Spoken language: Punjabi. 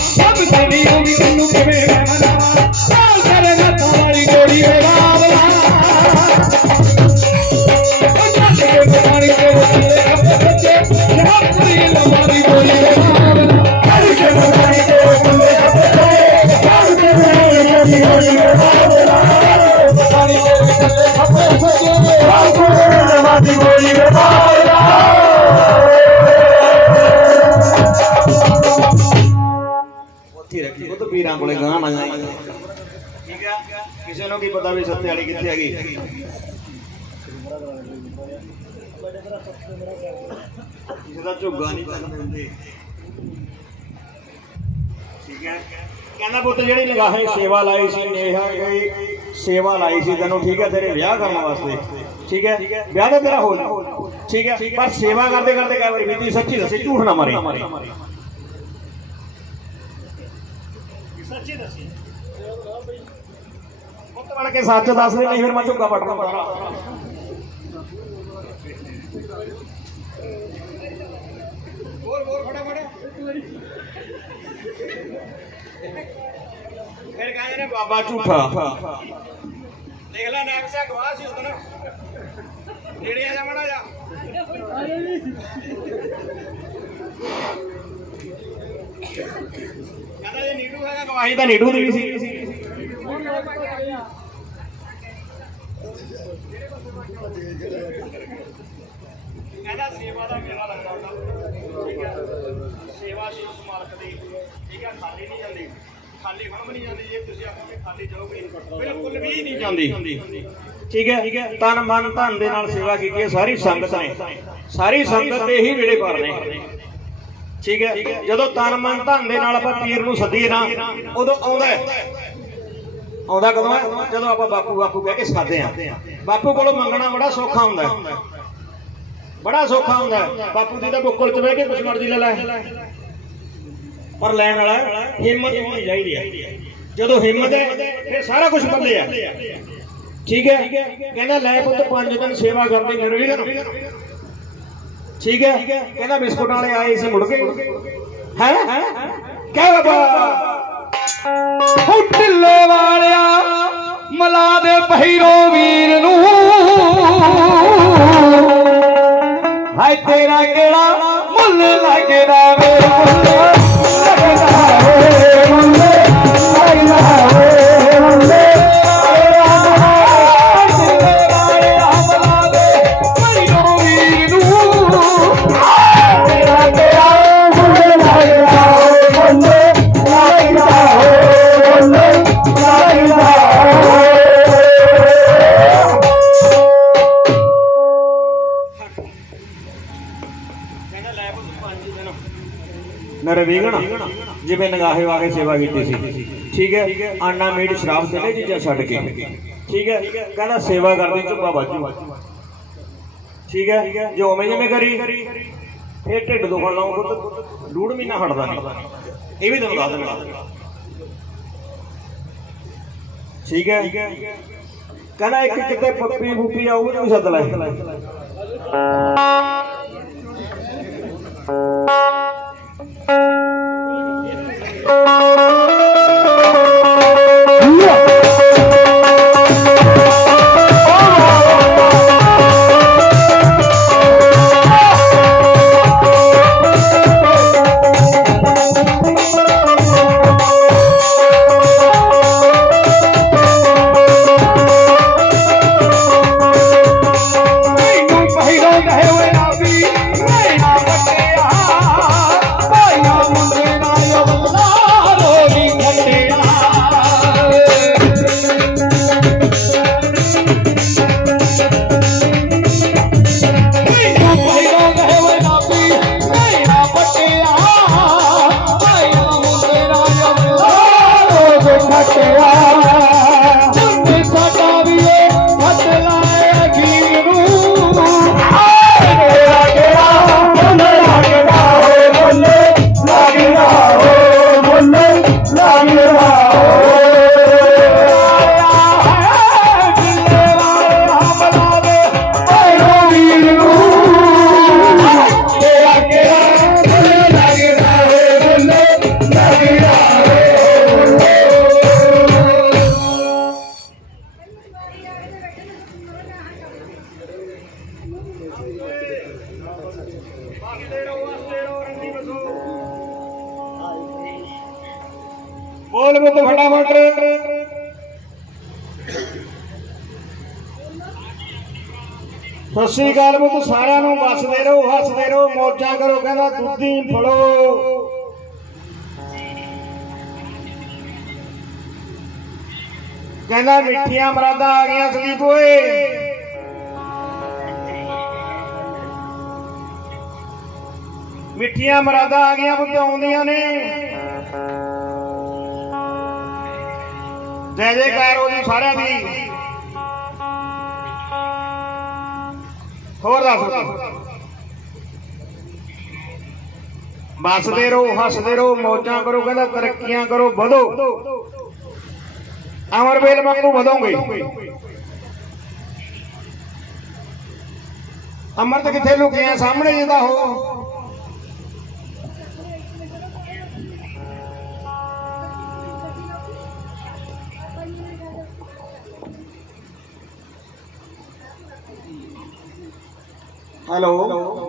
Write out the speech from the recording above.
ਸਭ ਤੇਰੀ ਉਹ ਵੀ ਤੈਨੂੰ ਕਿਵੇਂ ਮਨਾ ਸਾਲ ਤੇਰੇ ਨੱਥਾਂ ਵਾਲੀ ਜੋੜੀ ਵੇ ਬਾਬਲਾ ਉਹ ਜੱਟ ਕੇ ਪਾਣੀ ਤੇ ਰੋਲੇ ਆਪਣੇ ਬੱਚੇ ਜਹਾਂ ਪੂਰੀ ਲੰਮਾਰੀ ਬੋਲੀ ਵੇ ਬਾਬਲਾ ਹਰ ਕੇ ਪਾਣੀ ਤੇ ਰੋਲੇ ਆਪਣੇ ਬੱਚੇ ਜਹਾਂ ਪੂਰੀ ਲੰਮਾਰੀ ਬੋਲੀ ਵੇ ਬਾਬਲਾ ਪਾਣੀ ਤੇ ਰੋਲੇ ਆਪਣੇ ਬੱਚੇ ਜਹਾਂ ਪੂਰੀ ਲੰਮਾਰੀ ਬੋਲੀ ਵੇ ਬਾਬਲਾ ਉੱਥੇ ਰੱਖੀ ਉਹ ਤਾਂ ਪੀਰਾਂ ਕੋਲੇ ਗਾਂ ਨਾ ਜਾਈ। ਠੀਕ ਆ? ਕਿਸੇ ਨੂੰ ਕੀ ਪਤਾ ਵੀ ਸੱਤੇ ਵਾਲੀ ਕਿੱਥੇ ਹੈਗੀ? ਕਿਸੇ ਦਾ ਝੁੱਗਾ ਨਹੀਂ ਪੈਣ ਦਿੰਦੇ ਠੀਕ ਹੈ ਕਹਿੰਦਾ ਪੁੱਤ, ਜਿਹੜੀ ਨਿਗਾਹੇ ਸੇਵਾ ਲਾਈ ਸੀ, ਨੇਹਾ ਇਹ ਸੇਵਾ ਲਾਈ ਸੀ ਤੈਨੂੰ, ਠੀਕ ਹੈ ਤੇਰੇ ਵਿਆਹ ਕਰਨ ਵਾਸਤੇ। ਠੀਕ ਹੈ ਵਿਆਹ ਤਾਂ ਤੇਰਾ ਹੋ ਜਾਊ। ਠੀਕ ਹੈ ਪਰ ਸੇਵਾ ਕਰਦੇ ਕਰਦੇ ਕਈ ਵਾਰੀ ਬੀਤੀ ਸੱਚੀ ਦੱਸੀ ਝੂਠ ਨਾ ਮਾਰੀ। ਸੱਚੀ ਦੱਸੀ। ਪੁੱਤ ਬਣ ਕੇ ਸੱਚ ਦੱਸ ਦੇ ਨਹੀਂ ਫਿਰ ਮੈਂ ਝੁੱਗਾ ਪੱਟ ਦੂੰ ਸਾਰਾ ਬੋਲ ਬੋਲ ਫੜਾ ਫੜਾ ਫਿਰ ਕਹਿੰਦੇ ਨੇ ਬਾਬਾ ਝੂਠਾ। ਦੇਖ ਲੈ ਨਾਮ ਸਿਆ ਗਵਾਹ ਸੀ ਉਦੋਂ। ਨੇੜੇ ਆ ਜਾ ਮੜਾ ਜਾ। ਕਹਿੰਦਾ ਜੇ ਨੀਡੂ ਹੈਗਾ, ਗਵਾਹੀ ਤਾਂ ਨੀਡੂ ਦੀ ਵੀ ਸੀ। ਕਹਿੰਦਾ ਸੇਵਾ ਦਾ ਮੇਰਾ ਲੱਗਾ ਹੁੰਦਾ। ਠੀਕ ਹੈ। ਸੇਵਾ ਸੀ ਮਾਲਕ ਦੀ। ਠੀਕ ਹੈ, ਖਾਲੀ ਨਹੀਂ ਜਾਂਦੀ। ਖਾਲੀ ਹੁਣ ਵੀ ਨਹੀਂ ਜਾਂਦੀ, ਜੇ ਤੁਸੀਂ ਆਖੋਗੇ ਖਾਲੀ ਜਾਓਗੇ ਬਿਲਕੁਲ ਵੀ ਨਹੀਂ ਜਾਂਦੀ। ਠੀਕ ਹੈ ਤਨ ਮਨ ਧਨ ਦੇ ਨਾਲ ਸੇਵਾ ਕੀਤੀ ਹੈ, ਸਾਰੀ ਸੰਗਤ ਨੇ। ਸਾਰੀ ਸੰਗਤ ਦੇ ਹੀ ਵੇੜੇ ਪਰ ਨੇ ਠੀਕ ਹੈ? ਜਦੋਂ ਤਨ ਮਨ ਧਨ ਦੇ ਨਾਲ ਆਪਾਂ ਪੀਰ ਨੂੰ ਸੱਦੀਏ ਨਾ, ਉਦੋਂ ਆਉਂਦਾ ਆਉਂਦਾ ਕਦੋਂ ਹੈ? ਜਦੋਂ ਆਪਾਂ ਬਾਪੂ ਬਾਪੂ ਕਹਿ ਕੇ ਸੱਦਦੇ ਆ ਬਾਪੂ ਕੋਲੋਂ ਮੰਗਣਾ ਬੜਾ ਸੌਖਾ ਹੁੰਦਾ ਬੜਾ ਸੌਖਾ ਹੁੰਦਾ ਬਾਪੂ ਜੀ ਦਾ ਬੁੱਕਲ ਚ ਬਹਿ ਕੇ ਕੁਛ ਮਰਜ਼ੀ ਲੈ ਲੈ। ਪਰ ਲੈਣ ਵਾਲਾ ਹਿੰਮਤ ਹੋਣੀ ਚਾਹੀਦੀ ਹੈ। ਜਦੋਂ ਹਿੰਮਤ ਹੈ, ਫਿਰ ਸਾਰਾ ਕੁਝ ਬੱਲੇ ਆ। ਠੀਕ ਹੈ? ਕਹਿੰਦਾ ਲੈ ਪੁੱਤ, ਪੰਜ ਦਿਨ ਸੇਵਾ ਕਰਦੇ ਨਿਰਵਿਘਨ ਠੀਕ ਹੈ? ਕਹਿੰਦਾ ਬਿਸਕੁਟ ਵਾਲੇ ਆਏ ਸੀ ਮੁੜ ਕੇ ਹੈ? ਕਹਿ ਬਾਬਾ। ਉਹ ਢਿੱਲੇ ਵਾਲਿਆ ਮਲਾ ਦੇ ਪਹਿਰੋ ਵੀਰ ਨੂੰ। ਹਾਏ ਤੇਰਾ ਕਿਹੜਾ ਮੁੱਲ ਲੱਗਦਾ ਵੇ? ਮੁੱਲ ਲੱਗਦਾ ਵੇ ਮੁੱਲ ਲੱਗਦਾ ਵੇ ਨਿਰਵਿਘਨ ਜਿਵੇਂ ਨਗਾਹੇ ਵਾਗੇ ਸੇਵਾ ਕੀਤੀ ਸੀ। ਠੀਕ ਹੈ? ਆਨਾ ਮੀਟ ਸ਼ਰਾਬ ਤੇ ਚੀਜ਼ਾਂ ਛੱਡ ਕੇ। ਠੀਕ ਹੈ? ਕਹਿੰਦਾ ਸੇਵਾ ਕਰਦੀ ਝੁੱਗਾ ਬਾਜੂ ਠੀਕ ਹੈ? ਜੇ ਉਵੇਂ ਜਿਵੇਂ ਕਰੀ, ਫਿਰ ਢਿੱਡ ਦੁਖਣ ਲਾਉਂ ਪੁੱਤ। ਡੂੜ ਮਹੀਨਾ ਹਟਦਾ ਨਹੀਂ। ਇਹ ਵੀ ਤੁਹਾਨੂੰ ਦੱਸ ਦਿੰਦਾ। ਠੀਕ ਹੈ? ਕਹਿੰਦਾ ਇੱਕ ਕਿਤੇ ਪੱਪੀ ਫੁੱਪੀ ਆਊਗੀ ਤੂੰ ਸੱਦ ਲੈ। মটুয়া ਬੋਲ ਬੁੱਤ ਫਟਾਫਟ। ਸਸੀ ਗੱਲ ਬੁੱਤ, ਸਾਰਿਆਂ ਨੂੰ ਵਸਦੇ ਰਹੋ, ਹੱਸਦੇ ਰਹੋ, ਮੋਜਾ ਕਰੋ, ਕਹਿੰਦਾ ਦੁੱਧੀ ਫੜੋ। ਕਹਿੰਦਾ ਮਿੱਠੀਆਂ ਮਰਾਦਾ ਆ ਗਈਆਂ ਸਲੀਪ ਓਏ। ਮਿੱਠੀਆਂ ਮਰਾਦਾਂ ਆ ਗਈਆਂ ਪੁੱਤ ਆਉਂਦੀਆਂ ਨੇ। ਜੈ ਜੈਕਾਰ ਹੋ ਸਾਰਿਆਂ ਦੀ। ਹੋਰ ਦੱਸ। ਬਸਦੇ ਰਹੋ, ਹੱਸਦੇ ਰਹੋ, ਮੌਜਾਂ ਕਰੋ ਕਹਿੰਦਾ ਤਰੱਕੀਆਂ ਕਰੋ, ਵਧੋ। ਅਮਰਵੇਲ ਵਾਂਗੂ ਵਧੋਗੇ। ਅਮਰਤ ਕਿੱਥੇ ਲੁਕਿਆ? ਸਾਹਮਣੇ ਜਿਹਦਾ ਹੋ। Hello. Hello.